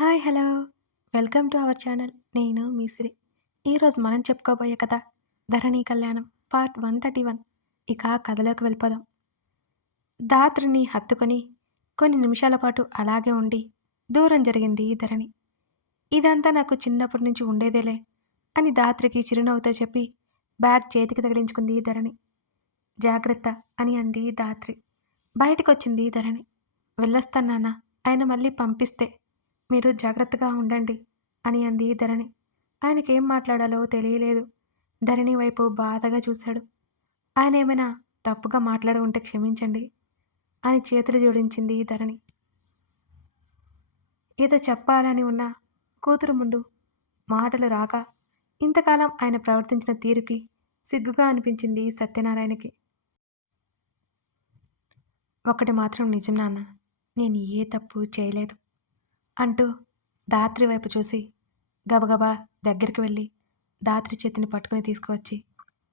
Hi hello. Welcome to our channel. నేను మీసిరి ఈరోజు మనం చెప్పుకోబోయే కథ ధరణి కళ్యాణం పార్ట్ వన్ థర్టీ వన్. ఇక కథలోకి వెళ్ళిపోదాం. దాత్రిని హత్తుకొని కొన్ని నిమిషాల పాటు అలాగే ఉండి దూరం జరిగింది ధరణి. ఇదంతా నాకు చిన్నప్పటి నుంచి ఉండేదేలే అని దాత్రికి చిరునవ్వుతో చెప్పి బ్యాగ్ చేతికి తగిలించుకుంది ధరణి. జాగ్రత్త అని అంది దాత్రి బయటకొచ్చింది ధరణి. వెళ్ళొస్తానా ఆయన మళ్ళీ పంపిస్తే మీరు జాగ్రత్తగా ఉండండి అని అంది ధరణి. ఆయనకేం మాట్లాడాలో తెలియలేదు. ధరణి వైపు బాధగా చూశాడు. ఆయన ఏమైనా తప్పుగా మాట్లాడి ఉంటే క్షమించండి అని చేతులు జోడించింది ధరణి. ఏదో చెప్పాలని ఉన్న కూతురు ముందు మాటలు రాక ఇంతకాలం ఆయన ప్రవర్తించిన తీరుకి సిగ్గుగా అనిపించింది సత్యనారాయణకి. ఒకటి మాత్రం నిజం నాన్న నేను ఏ తప్పు చేయలేదు. అంటూ దాత్రి వైపు చూసి గబగబా దగ్గరికి వెళ్ళి దాత్రి చేతిని పట్టుకుని తీసుకువచ్చి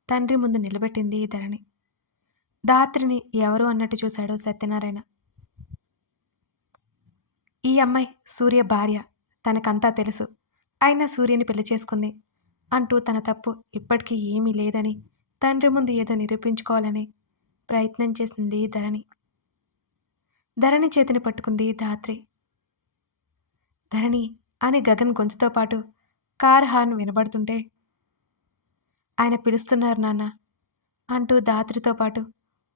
తండ్రి ముందు నిలబెట్టింది ధరణి. దాత్రిని ఎవరు అన్నట్టు చూశాడు సత్యనారాయణ. ఈ అమ్మాయి సూర్య భార్య తనకంతా తెలుసు. అయినా సూర్యని పెళ్ళి చేసుకుంది అంటూ తన తప్పు ఇప్పటికీ ఏమీ లేదని తండ్రి ముందు ఏదో నిరూపించుకోవాలని ప్రయత్నం చేసింది ధరణి. ధరణి చేతిని పట్టుకుంది ధాత్రి. ధరణి అని గగన్ గొంతుతో పాటు కార్ హార్న్ వినబడుతుంటే ఆయన పిలుస్తున్నారు నాన్న అంటూ దాత్రితో పాటు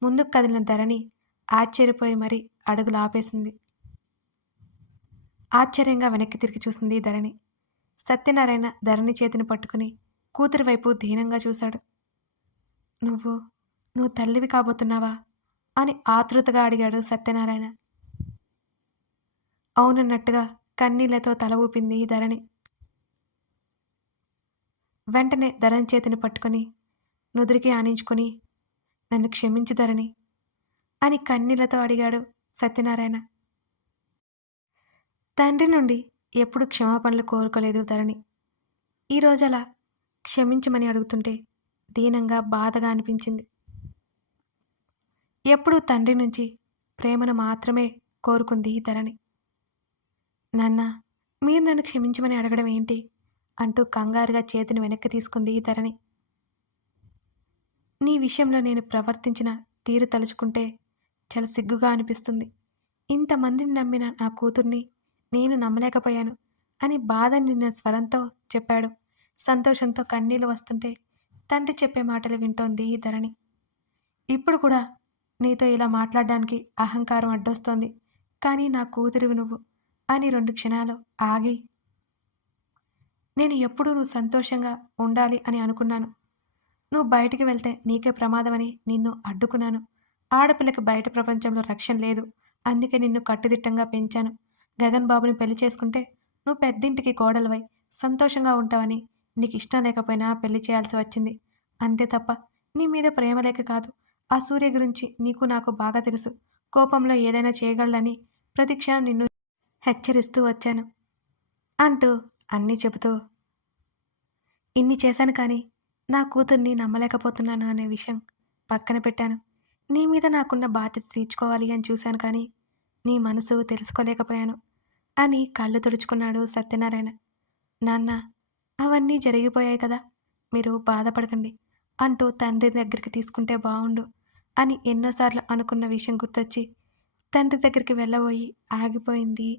ముందుకు కదిలిన ధరణి ఆశ్చర్యపోయి మరీ అడుగులు ఆపేసింది. ఆశ్చర్యంగా వెనక్కి తిరిగి చూసింది ధరణి. సత్యనారాయణ ధరణి చేతిని పట్టుకుని కూతురి వైపు దీనంగా చూశాడు. నువ్వు నువ్వు తల్లివి కాబోతున్నావా అని ఆతృతగా అడిగాడు సత్యనారాయణ. అవునన్నట్టుగా కన్నీళ్ళతో తల ఊపింది ధరణి. వెంటనే ధరణి చేతిని పట్టుకొని నుదురికి ఆనించుకొని నన్ను క్షమించు ధరణి అని కన్నీళ్ళతో అడిగాడు సత్యనారాయణ. తండ్రి నుండి ఎప్పుడు క్షమాపణలు కోరుకోలేదు ధరణి. ఈరోజు అలా క్షమించమని అడుగుతుంటే దీనంగా బాధగా అనిపించింది. ఎప్పుడూ తండ్రి నుంచి ప్రేమను మాత్రమే కోరుకుంది ధరణి. నాన్న మీరు నన్ను క్షమించమని అడగడం ఏంటి? అంటూ కంగారుగా చేతిని వెనక్కి తీసుకుంది ఈ ధరణి. నీ విషయంలో నేను ప్రవర్తించిన తీరు తలుచుకుంటే చాలా సిగ్గుగా అనిపిస్తుంది. ఇంతమందిని నమ్మిన నా కూతుర్ని నేను నమ్మలేకపోయాను అని బాధ నిన్న స్వరంతో చెప్పాడు. సంతోషంతో కన్నీళ్ళు వస్తుంటే తండ్రి చెప్పే మాటలు వింటోంది ఈ ధరణి. ఇప్పుడు కూడా నీతో ఇలా మాట్లాడడానికి అహంకారం అడ్డొస్తోంది. కానీ నా కూతురివి నువ్వు. అని రెండు క్షణాలు ఆగి నేను ఎప్పుడూ నువ్వు సంతోషంగా ఉండాలి అని అనుకున్నాను. నువ్వు బయటికి వెళ్తే నీకే ప్రమాదమని నిన్ను అడ్డుకున్నాను. ఆడపిల్లకి బయట ప్రపంచంలో రక్షణ లేదు. అందుకే నిన్ను కట్టుదిట్టంగా పెంచాను. గగన్ బాబుని పెళ్ళి చేసుకుంటే నువ్వు పెద్దింటికి కోడలవై సంతోషంగా ఉంటావని నీకు ఇష్టం లేకపోయినా పెళ్ళి చేయాల్సి వచ్చింది. అంతే తప్ప నీ మీద ప్రేమ లేక కాదు. ఆ సూర్య గురించి నీకు నాకు బాగా తెలుసు. కోపంలో ఏదైనా చేయగలడని ప్రతిక్షణం నిన్ను హెచ్చరిస్తూ వచ్చాను. అంటూ అన్నీ చెబుతూ ఇన్ని చేశాను కానీ నా కూతుర్ని నమ్మలేకపోతున్నాను అనే విషయం పక్కన పెట్టాను. నీ మీద నాకున్న బాధ్యత తీర్చుకోవాలి అని చూశాను కానీ నీ మనసు తెలుసుకోలేకపోయాను అని కళ్ళు తుడుచుకున్నాడు సత్యనారాయణ. నాన్న అవన్నీ జరిగిపోయాయి కదా మీరు బాధపడకండి అంటూ తండ్రి దగ్గరికి తీసుకుంటే బాగుండు అని ఎన్నోసార్లు అనుకున్న విషయం గుర్తొచ్చి తండ్రి దగ్గరికి వెళ్ళబోయి ఆగిపోయింది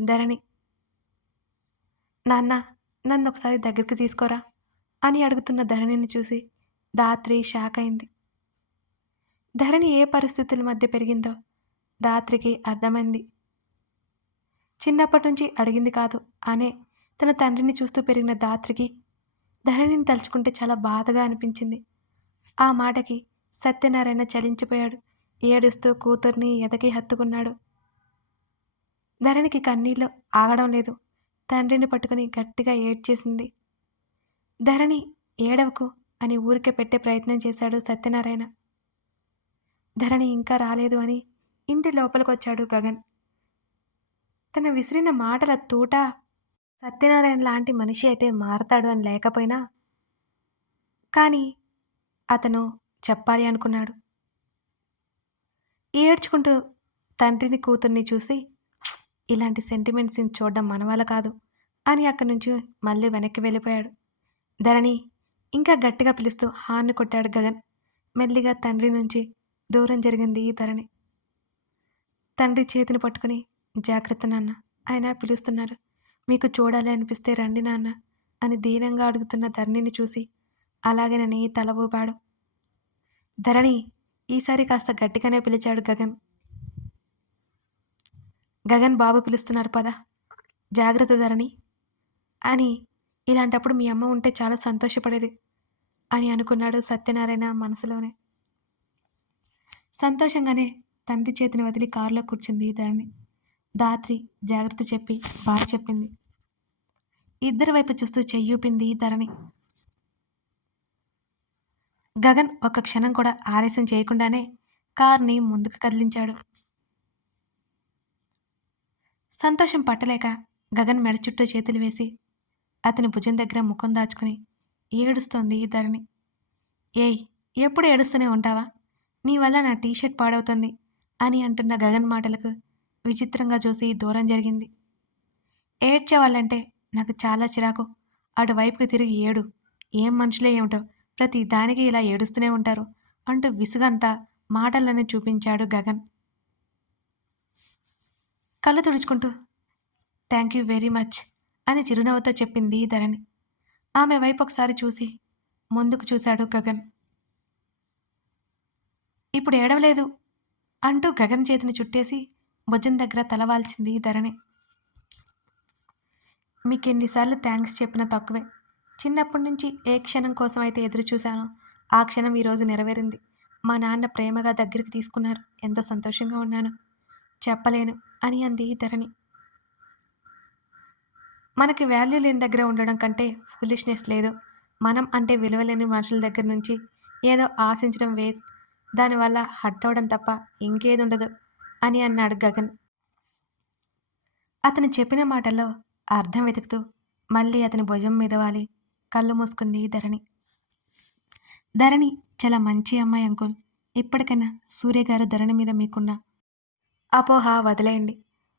ధరణి. నాన్న నన్ను ఒకసారి దగ్గరికి తీసుకోరా? అని అడుగుతున్న ధరణిని చూసి దాత్రి షాక్ అయింది. ధరణి ఏ పరిస్థితుల మధ్య పెరిగిందో దాత్రికి అర్థమైంది. చిన్నప్పటి నుంచి అడిగింది కాదు అనే తన తండ్రిని చూస్తూ పెరిగిన దాత్రికి ధరణిని తలుచుకుంటే చాలా బాధగా అనిపించింది. ఆ మాటకి సత్యనారాయణ చలించిపోయాడు. ఏడుస్తూ కూతుర్ని ఎదకి హత్తుకున్నాడు. ధరణికి కన్నీళ్ళు ఆగడం లేదు. తండ్రిని పట్టుకుని గట్టిగా ఏడ్చేసింది. ధరణి ఏడవకు అని ఊరికే పెట్టే ప్రయత్నం చేశాడు సత్యనారాయణ. ధరణి ఇంకా రాలేదు అని ఇంటి లోపలికొచ్చాడు గగన్. తన విసిరిన మాటల తూట సత్యనారాయణ లాంటి మనిషి అయితే మారతాడు అని లేకపోయినా కానీ అతను చెప్పాలి అనుకున్నాడు. ఏడ్చుకుంటూ తండ్రిని కూతుర్ని చూసి ఇలాంటి సెంటిమెంట్ సీన్ చూడడం మన వల్ల కాదు అని అక్కడి నుంచి మళ్ళీ వెనక్కి వెళ్ళిపోయాడు. ధరణి ఇంకా గట్టిగా పిలుస్తూ హార్న్ కొట్టాడు గగన్. మెల్లిగా తండ్రి నుంచి దూరం జరిగింది ఈ ధరణి. తండ్రి చేతిని పట్టుకుని జాగ్రత్త నాన్న ఆయన పిలుస్తున్నారు. మీకు చూడాలి అనిపిస్తే రండి నాన్న అని దీనంగా అడుగుతున్న ధరణిని చూసి అలాగేనని తల ఊపాడు. ధరణి ఈసారి కాస్త గట్టిగానే పిలిచాడు గగన్. గగన్ బాబు పిలుస్తున్నారు పద. జాగ్రత్త ధరణి. అని ఇలాంటప్పుడు మీ అమ్మ ఉంటే చాలా సంతోషపడేది అని అనుకున్నాడు సత్యనారాయణ మనసులోనే. సంతోషంగానే తండ్రి చేతిని వదిలి కారులో కూర్చుంది ధరణి. దాత్రి జాగ్రత్త చెప్పి బాగా చెప్పింది. ఇద్దరి వైపు చూస్తూ చెయ్యూపింది ధరణి. గగన్ ఒక్క క్షణం కూడా ఆలస్యం చేయకుండానే కార్ని ముందుకు కదిలించాడు. సంతోషం పట్టలేక గగన్ మెడ చుట్టూ చేతులు వేసి అతని భుజం దగ్గర ముఖం దాచుకుని ఏడుస్తోంది ధరణి. ఏయ్ ఎప్పుడు ఏడుస్తూనే ఉంటావా? నీ వల్ల నా టీషర్ట్ పాడవుతుంది అని అంటున్న గగన్ మాటలకు విచిత్రంగా చూసి దూరం జరిగింది. ఏడ్చేవాళ్ళంటే నాకు చాలా చిరాకు. అటువైపుకి తిరిగి ఏడు ఏం మనుషులే ఏమిటో ప్రతి దానికి ఇలా ఏడుస్తూనే ఉంటారు అంటూ విసుగంతా మాటలని చూపించాడు గగన్. కళ్ళు తుడుచుకుంటూ థ్యాంక్ యూ వెరీ మచ్ అని చిరునవ్వుతో చెప్పింది ధరణి. ఆమె వైపు ఒకసారి చూసి ముందుకు చూశాడు గగన్. ఇప్పుడు ఏడవలేదు అంటూ గగన్ చేతిని చుట్టేసి భుజం దగ్గర తలవాల్చింది ధరణి. మీకు ఎన్నిసార్లు థ్యాంక్స్ చెప్పిన తక్కువే. చిన్నప్పటి నుంచి ఏ క్షణం కోసం అయితే ఎదురు చూశానో ఆ క్షణం ఈరోజు నెరవేరింది. మా నాన్న ప్రేమగా దగ్గరికి తీసుకున్నారు. ఎంత సంతోషంగా ఉన్నాను. చెప్పలేను అని అంది ధరణి. మనకి వాల్యూ లేని దగ్గర ఉండడం కంటే ఫులిష్నెస్ లేదు. మనం అంటే విలువలేని మనుషుల దగ్గర నుంచి ఏదో ఆశించడం వేస్ట్. దానివల్ల హట్ అవడం తప్ప ఇంకేది ఉండదు అని అన్నాడు గగన్. అతను చెప్పిన మాటల్లో అర్థం వెతుకుతూ మళ్ళీ అతని భుజం మీద వాలి కళ్ళు మూసుకుంది ధరణి. ధరణి చాలా మంచి అమ్మాయి అంకుల్. ఇప్పటికైనా సూర్య గారు ధరణి మీద మీకున్న అపోహ వదిలేయండి.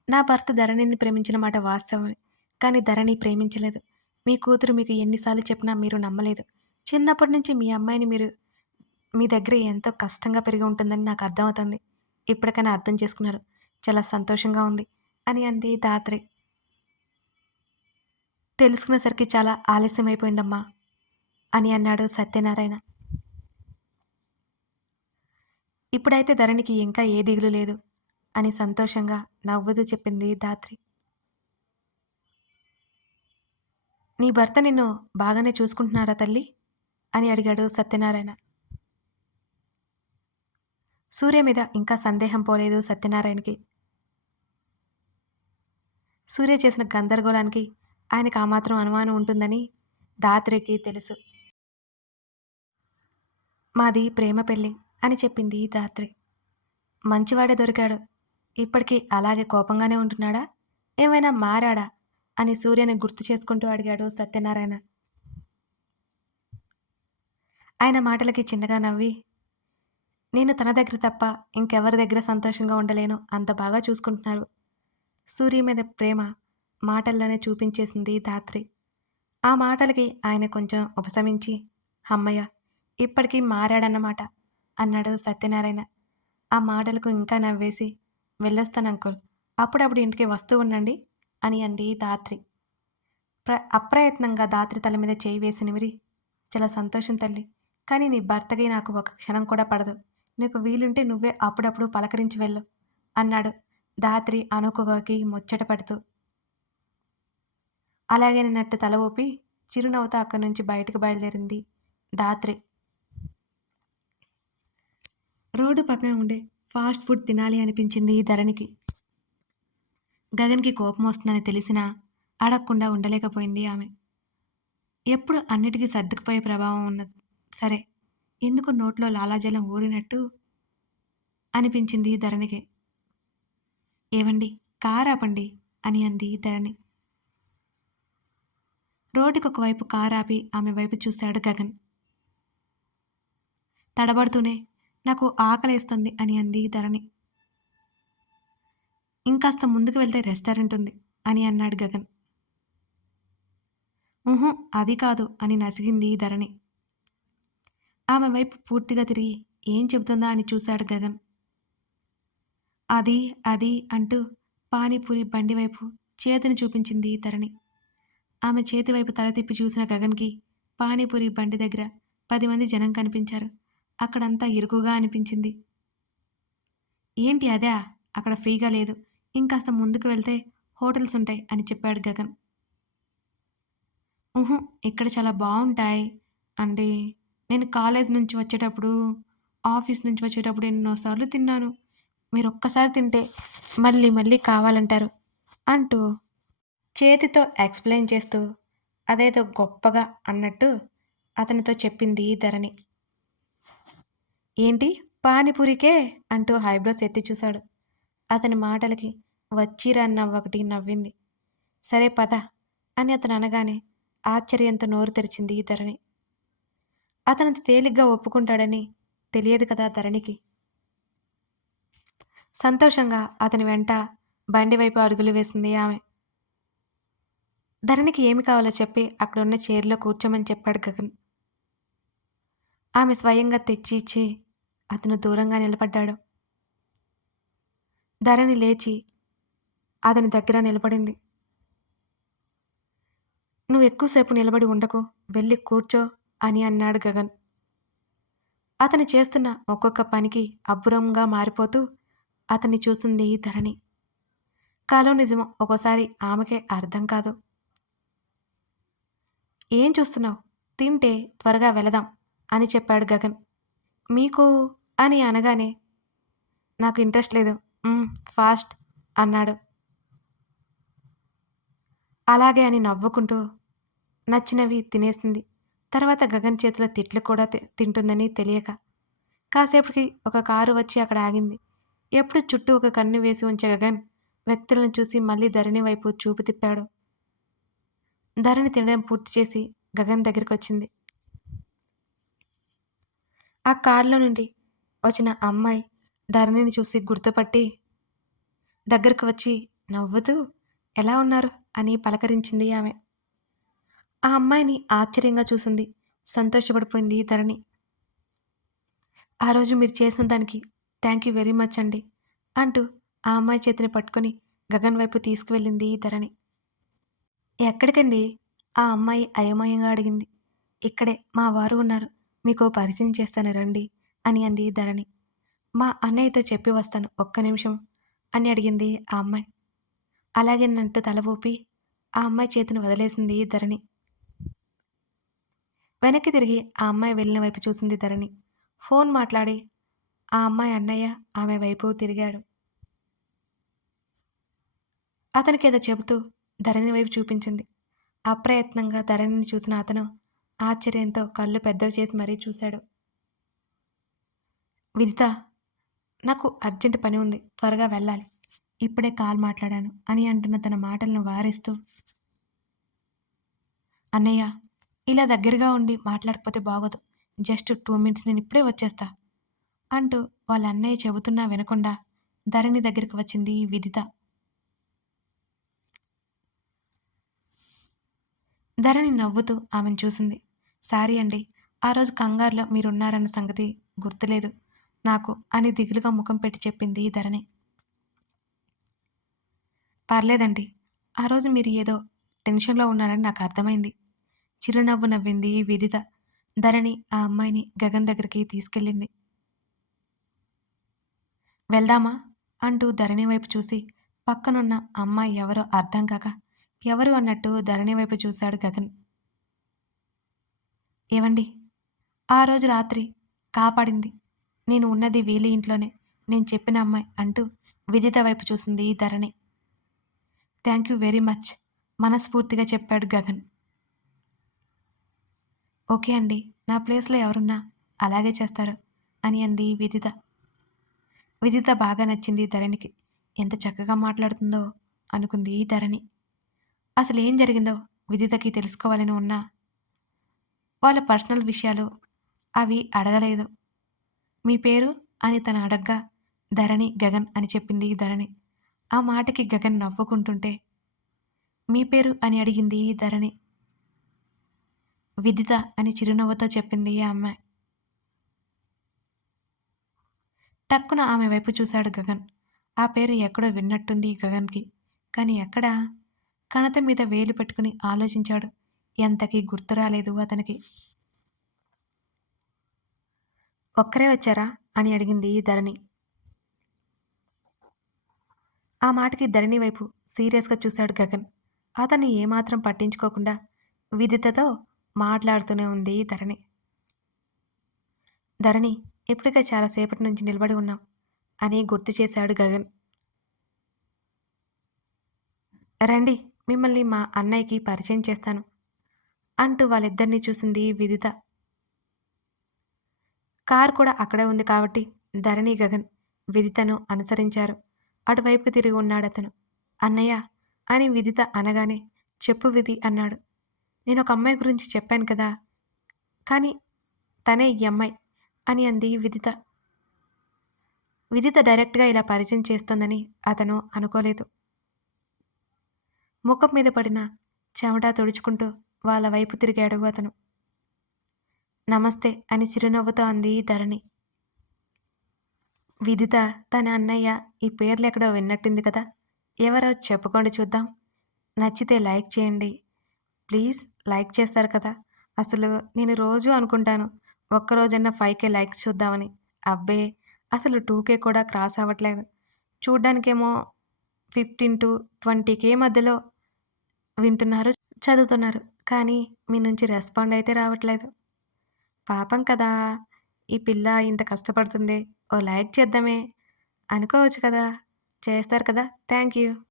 నా భర్త ధరణిని ప్రేమించిన మాట వాస్తవమే కానీ ధరణి ప్రేమించలేదు. మీ కూతురు మీకు ఎన్నిసార్లు చెప్పినా మీరు నమ్మలేదు. చిన్నప్పటి నుంచి మీ అమ్మాయిని మీరు మీ దగ్గర ఎంతో కష్టంగా పెరిగి ఉంటుందని నాకు అర్థమవుతుంది. ఇప్పటికైనా అర్థం చేసుకున్నారు. చాలా సంతోషంగా ఉంది. అని అంది దాత్రి తెలుసుకునేసరికి చాలా ఆలస్యం అయిపోయిందమ్మా అని అన్నాడు సత్యనారాయణ. ఇప్పుడైతే ధరణికి ఇంకా ఏ దిగులు లేదు. అని సంతోషంగా నవ్వుతూ చెప్పింది దాత్రి నీ భర్త నిన్ను బాగానే చూసుకుంటున్నారా తల్లి? అని అడిగాడు సత్యనారాయణ. సూర్య మీద ఇంకా సందేహం పోలేదు సత్యనారాయణకి. సూర్య చేసిన గందరగోళానికి ఆయనకు ఆ మాత్రం అనుమానం ఉంటుందని దాత్రికి తెలుసు. మాది ప్రేమ పెళ్ళి అని చెప్పింది దాత్రి మంచివాడే దొరికాడు. ఇప్పటికీ అలాగే కోపంగానే ఉంటున్నాడా? ఏమైనా మారాడా? అని సూర్యని గుర్తు చేసుకుంటూ అడిగాడు సత్యనారాయణ. ఆయన మాటలకి చిన్నగా నవ్వి నేను తన దగ్గర తప్ప ఇంకెవరి దగ్గర సంతోషంగా ఉండలేను. అంత బాగా చూసుకుంటున్నారు. సూర్య మీద ప్రేమ మాటల్లోనే చూపించేసింది ధాత్రి. ఆ మాటలకి ఆయన కొంచెం ఉపశమించి అమ్మయ్య ఇప్పటికీ మారాడన్నమాట అన్నాడు సత్యనారాయణ. ఆ మాటలకు ఇంకా నవ్వేసి వెళ్ళొస్తాను అంకుల్. అప్పుడప్పుడు ఇంటికి వస్తూ ఉండండి అని అంది దాత్రి ప్ర అప్రయత్నంగా దాత్రి తల మీద చేయి వేసి నిమిరి చాలా సంతోషం తల్లి. కానీ నీ భర్తకి నాకు ఒక క్షణం కూడా పడదు. నీకు వీలుంటే నువ్వే అప్పుడప్పుడు పలకరించి వెళ్ళు అన్నాడు దాత్రి అనుకోగకి ముచ్చట పడుతూ. అలాగే నిన్నట్టు తల ఊపి చిరునవ్వుతో అక్కడి నుంచి బయటకు బయలుదేరింది దాత్రి రోడ్డు పక్కన ఉండే ఫాస్ట్ ఫుడ్ తినాలి అనిపించింది ధరణికి. గగన్కి కోపం వస్తుందని తెలిసినా అడగకుండా ఉండలేకపోయింది ఆమె. ఎప్పుడు అన్నిటికీ సర్దుకుపోయే ప్రభావం ఉన్నది. సరే ఎందుకు నోట్లో లాలాజలం ఊరినట్టు అనిపించింది ధరణికి. ఏవండి కారు ఆపండి అని అంది ధరణి. రోడ్డుకొక ఒకవైపు కారు ఆపి ఆమె వైపు చూశాడు గగన్. తడబడుతూనే నాకు ఆకలేస్తుంది అని అంది ధరణి. ఇంకాస్త ముందుకు వెళ్తే రెస్టారెంట్ ఉంది అని అన్నాడు గగన్. ఊహు అది కాదు అని నసిగింది ధరణి. ఆమె వైపు పూర్తిగా తిరిగి ఏం చెబుతుందా అని చూశాడు గగన్. అది అది అంటూ పానీపూరి బండి వైపు చేతిని చూపించింది ధరణి. ఆమె చేతి వైపు తల తిప్పి చూసిన గగన్కి పానీపూరి బండి దగ్గర పది మంది జనం కనిపించారు. అక్కడంతా ఇరుకుగా అనిపించింది. ఏంటి అదే? అక్కడ ఫ్రీగా లేదు. ఇంకాస్త ముందుకు వెళ్తే హోటల్స్ ఉంటాయి అని చెప్పాడు గగన్. ఊహు ఇక్కడ చాలా బాగుంటాయి అంటే నేను కాలేజ్ నుంచి వచ్చేటప్పుడు ఆఫీస్ నుంచి వచ్చేటప్పుడు ఎన్నోసార్లు తిన్నాను. మీరు ఒక్కసారి తింటే మళ్ళీ మళ్ళీ కావాలంటారు అంటూ చేతితో ఎక్స్ప్లెయిన్ చేస్తూ అదేదో గొప్పగా అన్నట్టు అతనితో చెప్పింది ధరణి. ఏంటి? పానీపూరికే? అంటూ హైబ్రోస్ ఎత్తి చూశాడు. అతని మాటలకి వచ్చిరన్న ఒకటి నవ్వింది. సరే పద అని అతను అనగానే ఆశ్చర్యంతో నోరు తెరిచింది ఈ ధరణి. అతనంత తేలిగ్గా ఒప్పుకుంటాడని తెలియదు కదా ధరణికి. సంతోషంగా అతని వెంట బండి వైపు అడుగులు వేసింది ఆమె. ధరణికి ఏమి కావాలో చెప్పి అక్కడున్న చైర్లో కూర్చోమని చెప్పాడు గగన్. ఆమె స్వయంగా తెచ్చి ఇచ్చి అతను దూరంగా నిలబడ్డాడు. ధరణి లేచి అతని దగ్గర నిలబడింది. నువ్వు ఎక్కువసేపు నిలబడి ఉండకు వెళ్ళి కూర్చో అని అన్నాడు గగన్. అతను చేస్తున్న ఒక్కొక్క పనికి అబ్బురంగా మారిపోతూ అతన్ని చూసింది ధరణి. కాలో నిజమో ఒక్కోసారి ఆమెకే అర్థం కాదు. ఏం చూస్తున్నావు? తింటే త్వరగా వెళదాం అని చెప్పాడు గగన్. మీకు అని అనగానే నాకు ఇంట్రెస్ట్ లేదు. ఫాస్ట్ అన్నాడు. అలాగే అని నవ్వుకుంటూ నచ్చినవి తినేసింది. తర్వాత గగన్ చేతిలో తిట్లు కూడా తింటుందని తెలియక కాసేపటికి ఒక కారు వచ్చి అక్కడ ఆగింది. ఎప్పుడు చుట్టూ ఒక కన్ను వేసి ఉంచే గగన్ వ్యక్తులను చూసి మళ్ళీ ధరణి వైపు చూపు తిప్పాడు. ధరణి తినడం పూర్తి చేసి గగన్ దగ్గరికి వచ్చింది. ఆ కారులో నుండి వచ్చిన అమ్మాయి ధరణిని చూసి గుర్తుపట్టి దగ్గరకు వచ్చి నవ్వుతూ ఎలా ఉన్నారు? అని పలకరించింది ఆమె. ఆ అమ్మాయిని ఆశ్చర్యంగా చూసింది. సంతోషపడిపోయింది ధరణి. ఆ రోజు మీరు చేసిన దానికి థ్యాంక్ యూ వెరీ మచ్ అండి అంటూ ఆ అమ్మాయి చేతిని పట్టుకొని గగన్ వైపు తీసుకువెళ్ళింది ధరణి. ఎక్కడికండి? ఆ అమ్మాయి అయోమయంగా అడిగింది. ఇక్కడే మా వారు ఉన్నారు. మీకు పరిచయం చేస్తాను రండి అని అంది ధరణి. మా అన్నయ్యతో చెప్పి వస్తాను ఒక్క నిమిషం అని అడిగింది ఆ అమ్మాయి. అలాగే నన్ను తల ఊపి ఆ అమ్మాయి చేతిని వదిలేసింది ధరణి. వెనక్కి తిరిగి ఆ అమ్మాయి వెళ్ళిన వైపు చూసింది ధరణి. ఫోన్ మాట్లాడి ఆ అమ్మాయి అన్నయ్య ఆమె వైపు తిరిగాడు. అతనికి ఏదో చెబుతూ ధరణి వైపు చూపించింది. అప్రయత్నంగా ధరణిని చూసిన అతను ఆశ్చర్యంతో కళ్ళు పెద్దవి చేసి మరీ చూశాడు. విదిత నాకు అర్జెంట్ పని ఉంది. త్వరగా వెళ్ళాలి. ఇప్పుడే కాల్ మాట్లాడాను అని అంటున్న తన మాటలను వారిస్తూ అన్నయ్య ఇలా దగ్గరగా ఉండి మాట్లాడకపోతే బాగోదు. జస్ట్ టూ మినిట్స్ నేను ఇప్పుడే వచ్చేస్తా అంటూ వాళ్ళ అన్నయ్య చెబుతున్నా వినకుండా ధరణి దగ్గరికి వచ్చింది విదిత. ధరణి నవ్వుతూ ఆమెను చూసింది. సారీ అండి ఆ రోజు కంగారులో మీరున్నారన్న సంగతి గుర్తులేదు. నాకు అని దిగులుగా ముఖం పెట్టి చెప్పింది ధరణి. పర్లేదండి ఆ రోజు మీరు ఏదో టెన్షన్లో ఉన్నారని నాకు అర్థమైంది. చిరునవ్వు నవ్వింది విదిత. ధరణి ఆ అమ్మాయిని గగన్ దగ్గరికి తీసుకెళ్ళింది. వెళ్దామా? అంటూ ధరణి వైపు చూసి పక్కనున్న అమ్మాయి ఎవరో అర్థం కాక ఎవరు అన్నట్టు ధరణి వైపు చూశాడు గగన్. ఏవండి? ఆ రోజు రాత్రి కాపాడింది. నేను ఉన్నది వీలి ఇంట్లోనే నేను చెప్పిన అమ్మాయి అంటూ విదిత వైపు చూసింది ఈ Dharani. Thank you very much మనస్ఫూర్తిగా చెప్పాడు గగన్. ఓకే అండి నా ప్లేస్లో ఎవరున్నా అలాగే చేస్తారు అని అంది విదిత. విదిత బాగా నచ్చింది ధరణికి. ఎంత చక్కగా మాట్లాడుతుందో అనుకుంది ఈ ధరణి. అసలు ఏం జరిగిందో విదితకి తెలుసుకోవాలని ఉన్నా. వాళ్ళ పర్సనల్ విషయాలు అవి అడగలేదు. మీ పేరు? అని తను అడగ్గా ధరణి గగన్ అని చెప్పింది ధరణి. ఆ మాటకి గగన్ నవ్వుకుంటుంటే మీ పేరు? అని అడిగింది ధరణి. విదిత అని చిరునవ్వుతో చెప్పింది ఆ అమ్మాయి టక్కున ఆమె వైపు చూశాడు గగన్. ఆ పేరు ఎక్కడో విన్నట్టుంది గగన్కి. కానీ ఎక్కడా? కణత మీద వేలు పెట్టుకుని ఆలోచించాడు. ఎంతకీ గుర్తు రాలేదు అతనికి. ఒక్కరే వచ్చారా? అని అడిగింది ధరణి. ఆ మాటకి ధరణి వైపు సీరియస్గా చూశాడు గగన్. అతన్ని ఏమాత్రం పట్టించుకోకుండా విదితతో మాట్లాడుతూనే ఉంది ధరణి. ధరణి ఇప్పటికే చాలాసేపటి నుంచి నిలబడి ఉన్నాం అని గుర్తు చేశాడు గగన్. రండి మిమ్మల్ని మా అన్నయ్యకి పరిచయం చేస్తాను అంటూ వాళ్ళిద్దరినీ చూసింది విదిత. కార్ కూడా అక్కడే ఉంది కాబట్టి ధరణి గగన్ విదితను అనుసరించారు. అటువైపు తిరిగి ఉన్నాడు అతను అన్నయ్య అని విదిత అనగానే చెప్పు విధి అన్నాడు. నేను ఒక అమ్మాయి గురించి చెప్పాను కదా. కానీ తనే ఈ అమ్మాయి అని అంది విదిత. విదిత డైరెక్ట్గా ఇలా పరిచయం చేస్తోందని అతను అనుకోలేదు. ముఖం మీద పడిన చెమట తుడుచుకుంటూ వాళ్ళ వైపు తిరిగాడు అతను. నమస్తే అని చిరునవ్వుతో అంది ధరణి. విదిత తన అన్నయ్య ఈ పేర్లు ఎక్కడో విన్నట్టుంది కదా. ఎవరో చెప్పుకోండి చూద్దాం. నచ్చితే లైక్ చేయండి. ప్లీజ్ లైక్ చేస్తారు కదా. అసలు నేను రోజు అనుకుంటాను ఒక్కరోజన్నా ఫైవ్కే లైక్స్ చూద్దామని. అబ్బే అసలు టూకే కూడా క్రాస్ అవ్వట్లేదు. చూడ్డానికేమో ఫిఫ్టీన్ టు ట్వంటీ కే మధ్యలో వింటున్నారు చదువుతున్నారు. కానీ మీ నుంచి రెస్పాండ్ అయితే రావట్లేదు. పాపం కదా ఈ పిల్ల ఇంత కష్టపడుతుంది ఓ లైక్ చేద్దామే అనుకోవచ్చు కదా చేస్తారు కదా థ్యాంక్ యూ.